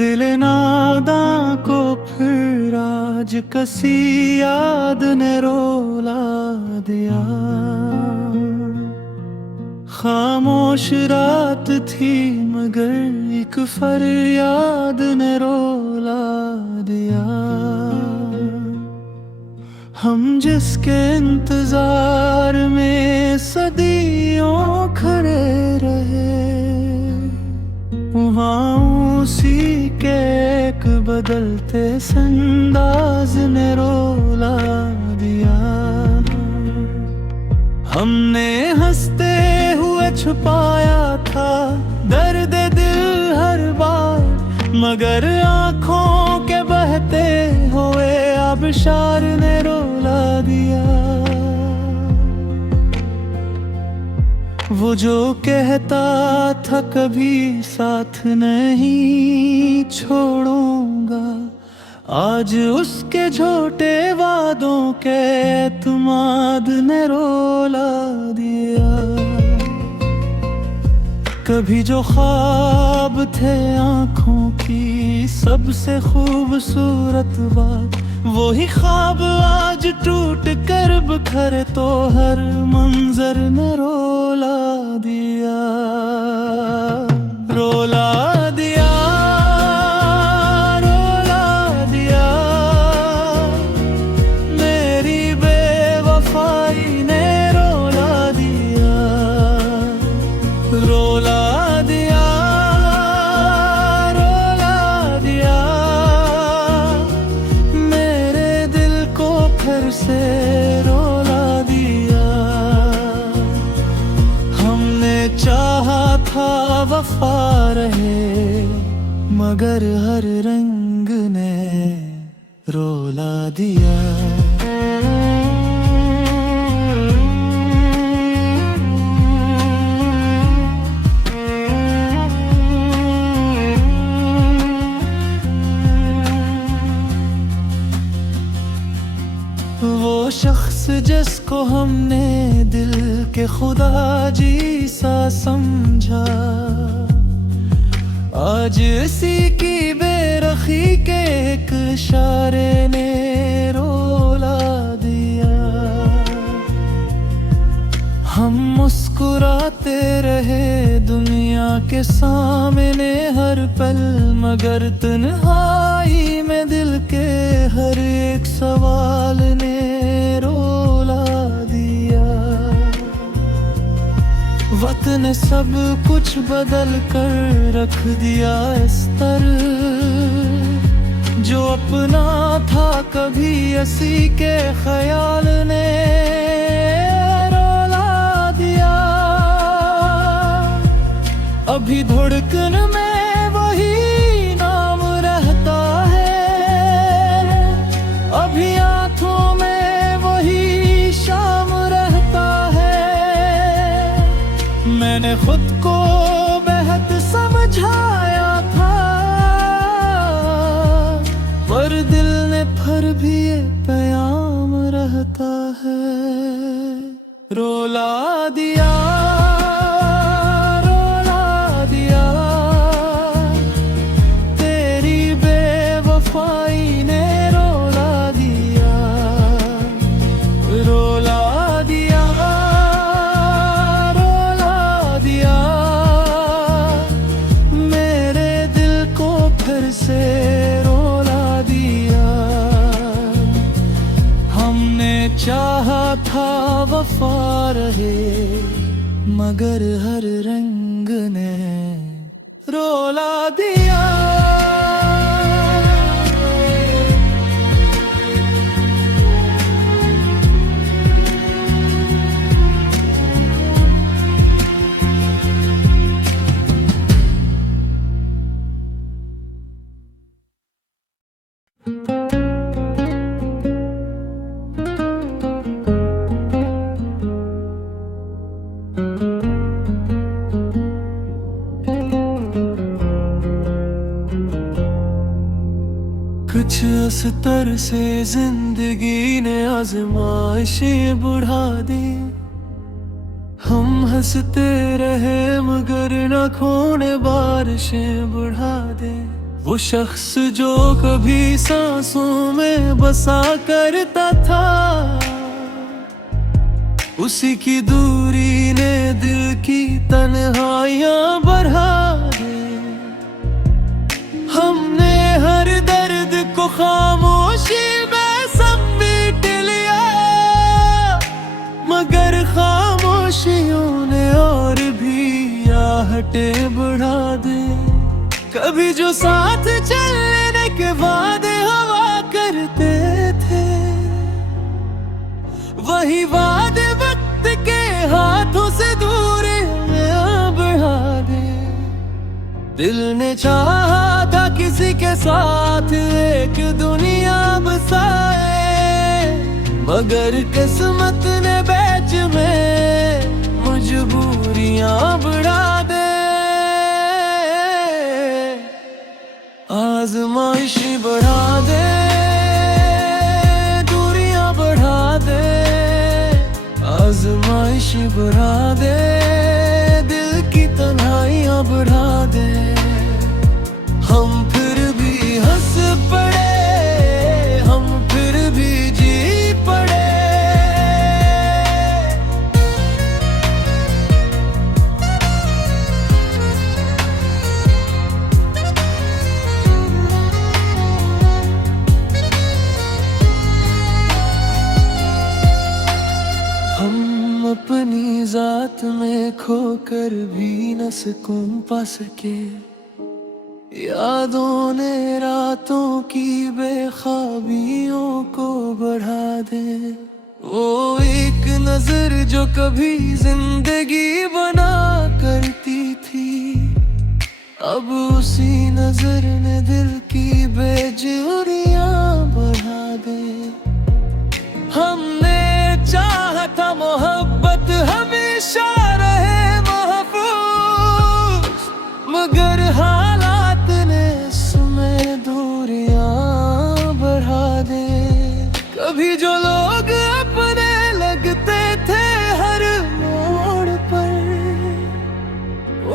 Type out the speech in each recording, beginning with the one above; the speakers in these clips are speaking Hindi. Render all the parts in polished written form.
दिल नादा को फिर आज कसी याद ने रोला दिया। खामोश रात थी मगर एक फरियाद ने रोला दिया। हम जिसके इंतजार में सदियों खड़े रहे, वहाँ उसी के एक बदलते संदाज ने रोला दिया। हमने हंसते हुए छुपाया था दर्द दिल हर बार, मगर आंखों के बहते हुए आबशार ने रोला दिया। वो जो कहता था कभी साथ नहीं छोड़ूंगा, आज उसके झूठे वादों के एतमाद ने रोला दिया। कभी जो ख्वाब थे आंखों की सबसे खूबसूरत बात, वही ख्वाब आज टूट कर बिखरे तो हर मंजर ने रोला दिया। रोला दिया, रोला दिया, मेरी बेवफाई ने रोला दिया। रोला दिया, रोला दिया, मेरे दिल को फिर से रोला दिया। हमने चाहा था वफा रहे, मगर हर रंग ने रोला दिया। वो शख्स जिसको हमने दिल के खुदा जी सा समझा, आज इसी की बेरखी के एक इशारे ने रोला दिया। हम मुस्कुराते रहे दुनिया के सामने हर पल, मगर तन्हाई में दिल के हर एक सवाल ने रोला दिया। वक्त ने सब कुछ बदल कर रख दिया इस तरह, जो अपना था कभी इसी के ख्याल ने रोला दिया। अभी धड़कन में वही नाम रहता है, अभी आंखों में वही शाम रहता है। मैंने खुद को बेहद समझाया था, पर दिल ने फिर भी ये प्याम रहता है। रोला दिया, चाहा था वफा रहे, मगर हर रंग ने रोला दिया। कुछ अस्तर से जिंदगी ने आजमाइशें बढ़ा दी। हम हंसते रहे मगर न खोने बारिशें बढ़ा दे। वो शख्स जो कभी सांसों में बसा करता था, उसी की दूरी ने दिल की तन्हाइयां बढ़ा दी। हमने हर दर्द को खामोशी में समेट लिया, मगर खामोशियों ने और भी आहटें बढ़ा दी। कभी जो साथ चलने के वादे हवा करते थे, वही वादे वक्त के हाथों से दूरियां बढ़ा दे। दिल ने चाहा था किसी के साथ एक दुनिया बसाए, मगर किस्मत ने बीच में मजबूरियां बढ़ा दे। आजमाइश बढ़ा दे, दूरियां बढ़ा दे। आजमाइश बढ़ा दे, दिल की तन्हाइयां बढ़ा दे। हम फिर भी हंस पड़े, हम फिर भी जी पड़े। अपनी जात में खोकर भी न सुकून पा सके, यादों ने रातों की बेख्वाबियों को बढ़ा दे। वो एक नजर जो कभी जिंदगी बना करती थी, अब उसी नजर ने दिल की बेजुरियां बढ़ा दे। हमने चाहा था मोहब्बत हमेशा रहे महफूज, मगर हालात ने इसमें दूरियां बढ़ा दे। कभी जो लोग अपने लगते थे हर मोड़ पर,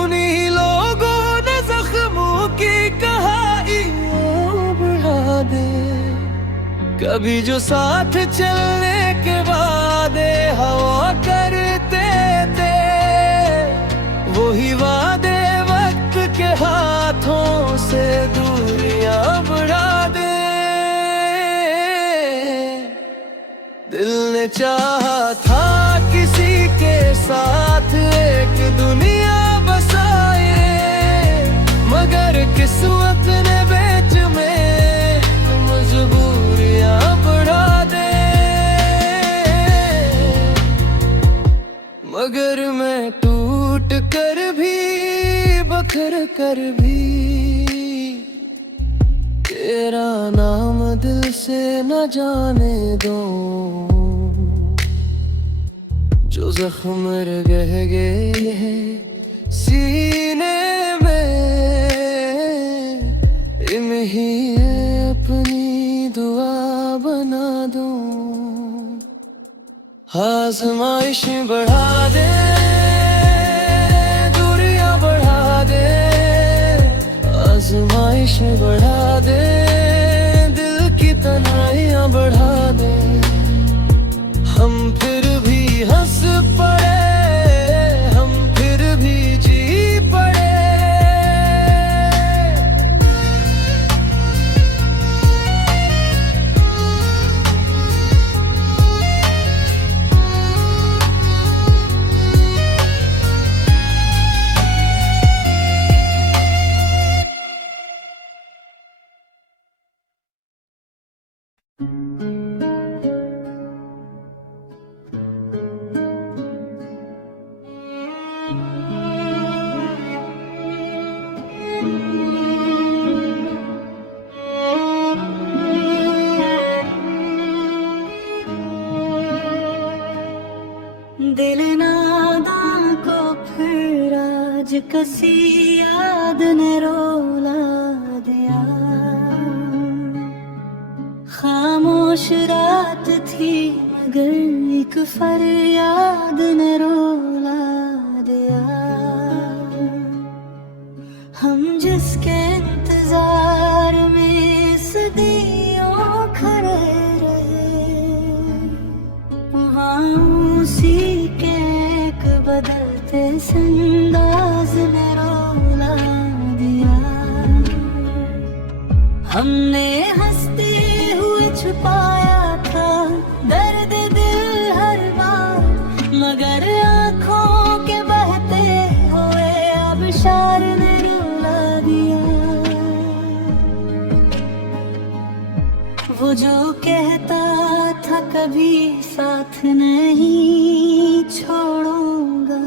उन्हीं लोगों ने जख्मों की कहानियां बढ़ा दे। कभी जो साथ चलने के वादे हवा करते थे, वही वादे वक्त के हाथों से दूरियां बढ़ा दे। दिल ने चाहा था किसी के साथ एक दुनिया बसाए, मगर किस्मत ने बीच में मजबूरियां बढ़ा दे। मगर मैं टूट कर भी बखर कर भी तेरा नाम दिल से न जाने दो। जो जख्म रह गए हैं सीने में, इन्हीं अपनी दुआ बना दो। आजमाइश बढ़ा दे, दूरियां बढ़ा दे। आजमाइश बढ़ा दे, दिल की तन्हाइयां बढ़ा दे। हम फिर भी हंस पड़े, हम फिर भी जी पड़े। दिल नादां को फिर आज कसी याद ने रोला दिया। खामोश रात थी मगर एक फरियाद ने रोला दिया। हम जिसके इंतजार अंदाज में रोला दिया। हमने हंसते हुए छुपाया था दर्द दिल हर बार, मगर आँखों के बहते हुए आबशार ने रुला दिया। वो जो कहता था कभी साथ नहीं छोड़ूंगा,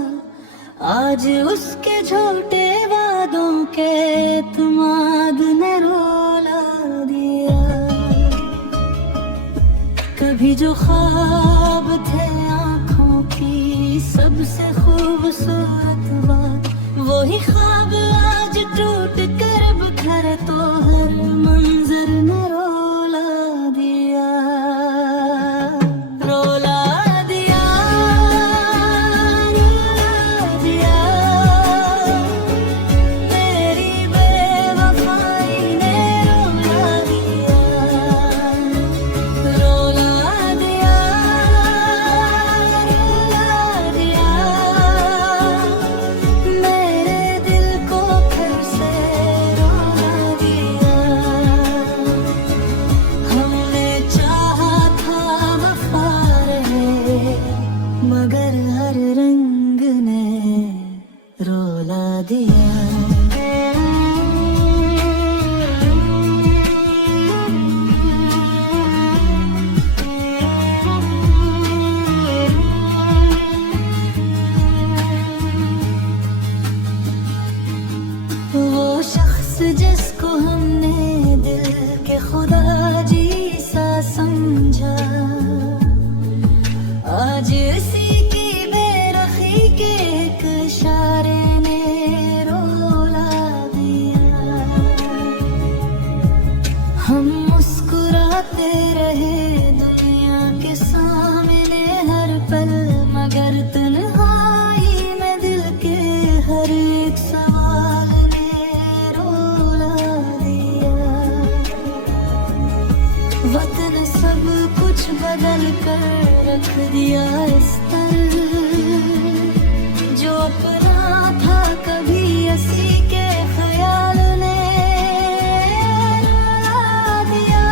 आज उसके झूठे वादों के एतमाद ने रुला दिया। कभी जो ख्वाब थे आँखों की सबसे खूबसूरत बात, वही ख्वाब आज टूट कर बिखर तो हर मंजर ने रोला दिया। रोला दिया, रोला दिया, मेरी बेवफाई ने रोला दिया। रोला दिया, रोला दिया, मेरे दिल को फिर से रोला दिया। हमने चाहा था वफा रहे, मगर हर रंग ने रोला दिया। वो शख्स जिसको हमने दिल के खुदा जी सा समझा, आज इसी की बेरखी के एक इशारे ने रोला दिया। हम मुस्कुराते रहे दुनिया के सामने हर पल, मगर तन्हाई में दिल के हर एक सवाल ने रोला दिया। वतन सब कुछ बदल कर रख दिया इस तरह, जो अपना था कभी असी के ख्याल ने रोला दिया।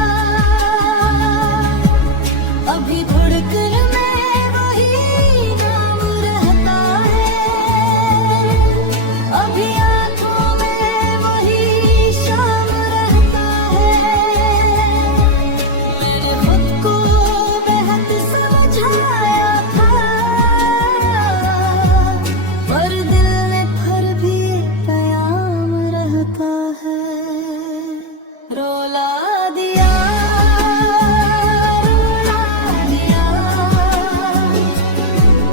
अभी धड़कन में वही नाम रहता है, अभी आंखों में वही शाम रहता है। मैंने खुद को बेहद समझाया था, पर दिल में फिर भी प्याम रहता है। रोला दिया, रोला दिया,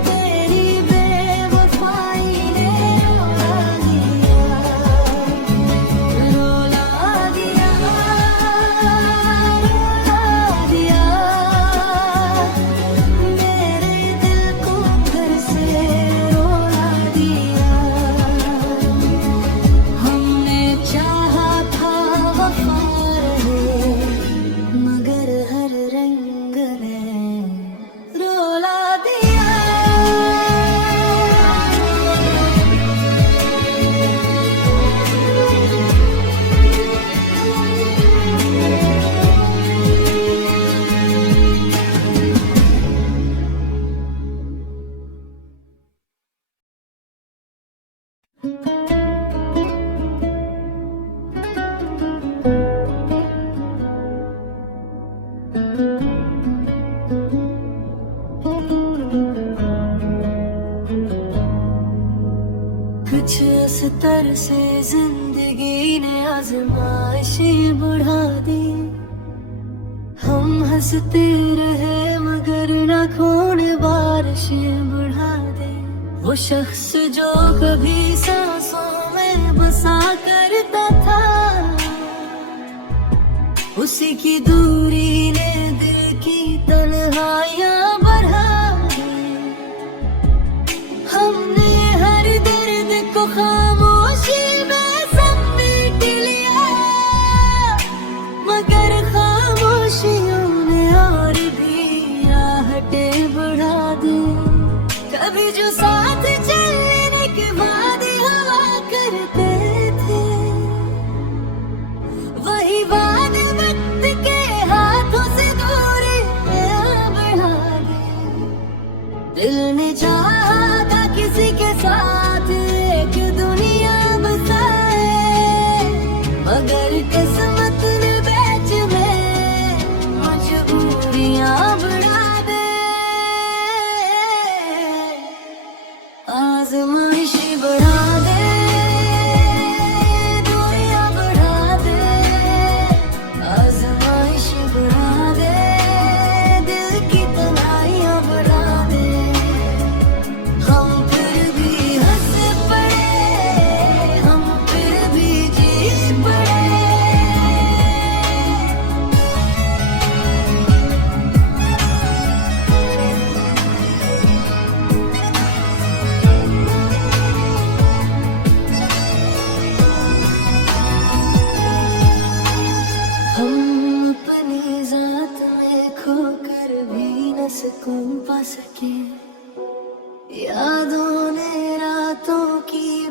तेरी बेवफाई ने रोला दिया। रोला दिया, रोला दिया, मेरे दिल को फिर से रोला दिया। हमने चाहा था वफा रहे, मगर हर रंग ने रोला दिया। कुछ अस्तर से जिंदगी ने आजमाइशें बढ़ा दी। हम हंसते रहे मगर नाखों ने बारिशें बढ़ा दी। वो शख्स जो कभी सांसों में बसा करता था, उसी की दूरी ने दिल की तन्हाइयां बढ़ा दी। हमने हर दर्द को खामोशी में समेट लिया, मगर खामोशियों ने और भी राहतें बढ़ा दी। कभी जो साथ चलने के बाद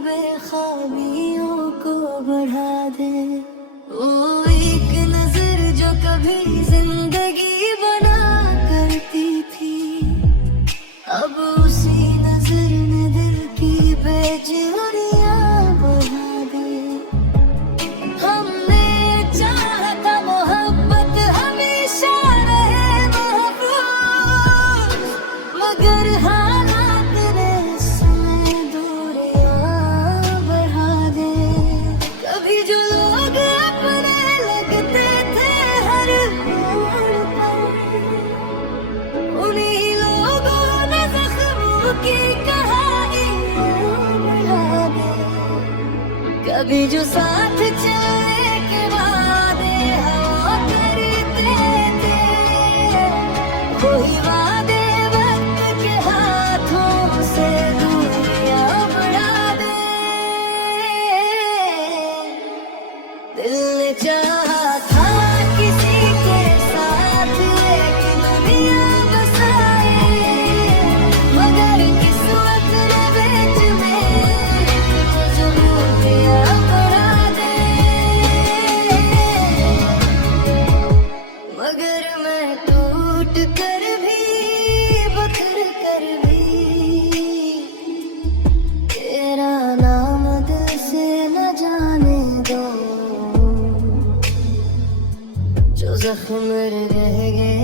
बेखाबियों को बढ़ा दे। वो एक नजर जो कभी जिंदगी बना करती थी, अब उसी नजर ने दिल की बेचैनियां बढ़ा दी। हमने चाहा था मोहब्बत हमेशा रहे महफूज, मगर हालात ने इसमें दूरियां बढ़ा दे। कभी जो लोग अपने लगते थे हर मोड़ पर, उन्हीं लोगों ने जख्मों की कहानियां बढ़ा दे। कभी जो साथ चलने के वादे हवा करते थे, कोई वादे वक्त के हाथों से दूरियां बढ़ा दे। दिल ने चाहा था किसी के साथ एक दुनिया बसाए, मगर किस्मत ने बीच में मजबूरियां बढ़ा दे। मगर मैं टूट कर भी बखर कर भी तेरा नाम दिल से न जाने दो। जो जख्म रह गए